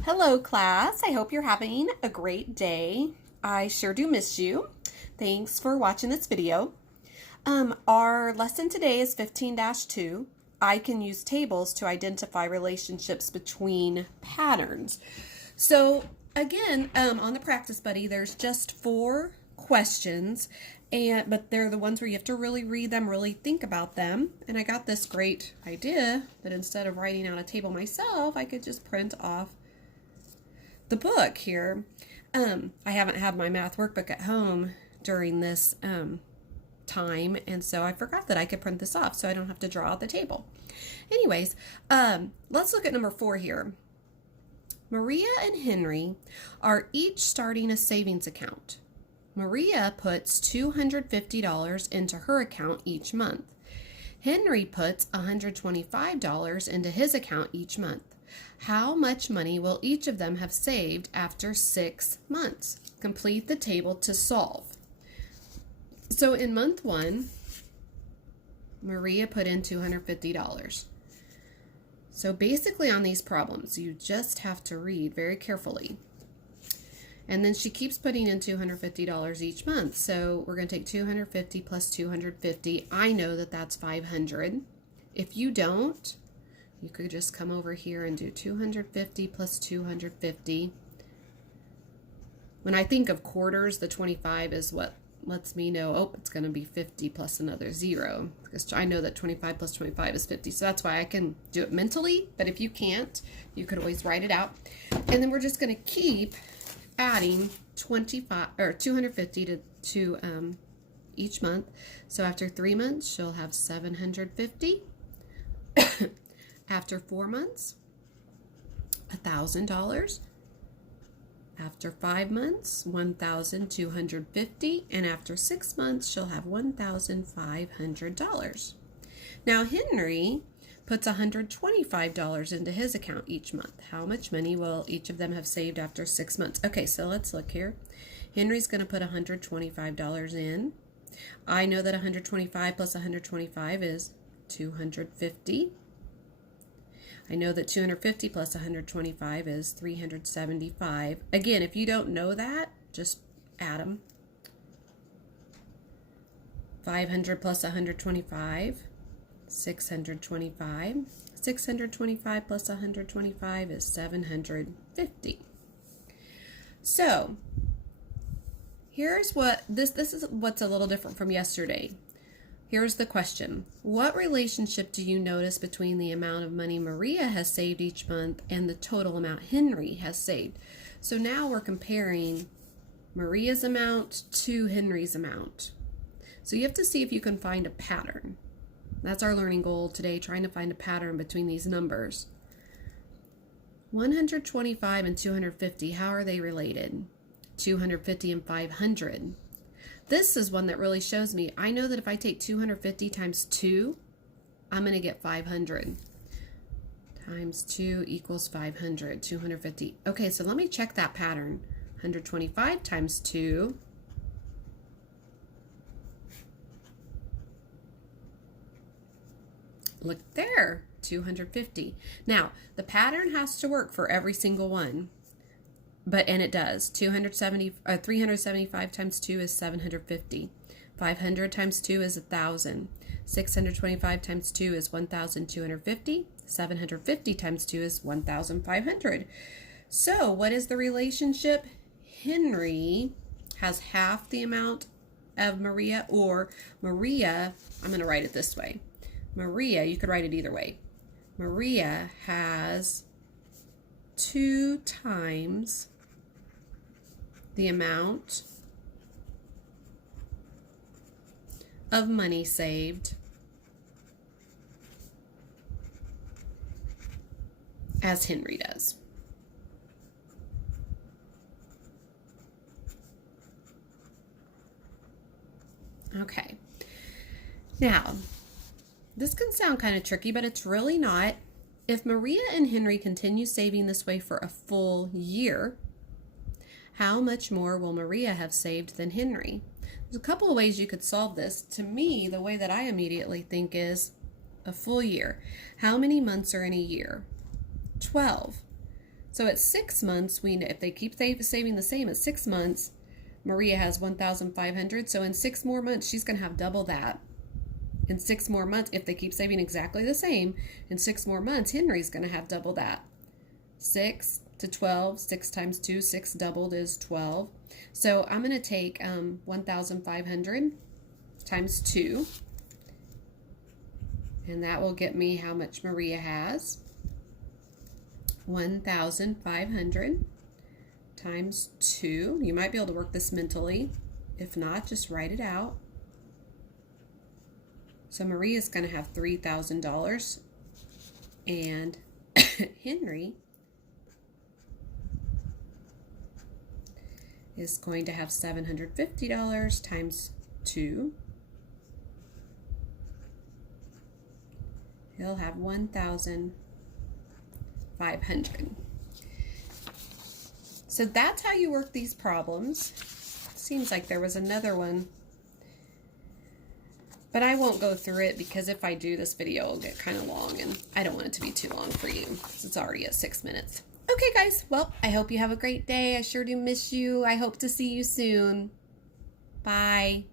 Hello, class. I hope you're having a great day. I sure do miss you. Thanks for watching this video. Our lesson today is 15-2. I can use tables to identify relationships between patterns. So again, on the practice buddy, there's just 4 questions, but they're the ones where you have to really read them, really think about them. And I got this great idea that instead of writing out a table myself, I could just print off the book here. I haven't had my math workbook at home during this time, and so I forgot that I could print this off so I don't have to draw out the table. Anyways, let's look at number 4 here. Maria and Henry are each starting a savings account. Maria puts $250 into her account each month. Henry puts $125 into his account each month. How much money will each of them have saved after 6 months? Complete the table to solve. So in month 1, Maria put in $250. So basically on these problems, you just have to read very carefully. And then she keeps putting in $250 each month. So we're going to take 250 plus 250. I know that that's 500. If you don't, you could just come over here and do 250 plus 250. When I think of quarters, the 25 is what lets me know, oh, it's going to be 50 plus another 0. Because I know that 25 plus 25 is 50. So that's why I can do it mentally. But if you can't, you could always write it out. And then we're just going to keep adding 250 to each month. So after 3 months, she'll have 750. After 4 months, $1,000. After 5 months, $1,250. And after 6 months, she'll have $1,500. Now, Henry puts $125 into his account each month. How much money will each of them have saved after 6 months? Okay, so let's look here. Henry's going to put $125 in. I know that 125 plus 125 is 250. I know that 250 plus 125 is 375. Again, if you don't know that, just add them. 500 plus 125, 625. 625 plus 125 is 750. So, here's what this is what's a little different from yesterday. Here's the question. What relationship do you notice between the amount of money Maria has saved each month and the total amount Henry has saved? So now we're comparing Maria's amount to Henry's amount. So you have to see if you can find a pattern. That's our learning goal today, trying to find a pattern between these numbers. 125 and 250, how are they related? 250 and 500. This is one that really shows me. I know that if I take 250 times 2, I'm going to get 500. Times 2 equals 500, 250. Okay, so let me check that pattern. 125 times 2. Look there, 250. Now, the pattern has to work for every single one. And it does. 375 times 2 is 750. 500 times 2 is 1,000. 625 times 2 is 1,250. 750 times 2 is 1,500. So what is the relationship? Henry has half the amount of Maria, or Maria, I'm going to write it this way. Maria, you could write it either way. Maria has 2 times the amount of money saved as Henry does. Okay. Now, this can sound kind of tricky, but it's really not. If Maria and Henry continue saving this way for a full year, how much more will Maria have saved than Henry? There's a couple of ways you could solve this. To me, the way that I immediately think is a full year. How many months are in a year? 12. So at 6 months, if they keep saving the same at 6 months, Maria has 1,500. So in 6 more months, she's going to have double that. In 6 more months, if they keep saving exactly the same, in 6 more months, Henry's going to have double that. 6 to 12, 6 times 2, 6 doubled is 12. So I'm going to take 1,500 times 2, and that will get me how much Maria has. 1,500 times 2. You might be able to work this mentally. If not, just write it out. So Maria's going to have $3,000, and Henry is going to have $750 times 2. He'll have 1,500. So that's how you work these problems. Seems like there was another one, but I won't go through it because if I do, this video will get kind of long, and I don't want it to be too long for you because it's already at 6 minutes. Okay, guys. Well, I hope you have a great day. I sure do miss you. I hope to see you soon. Bye.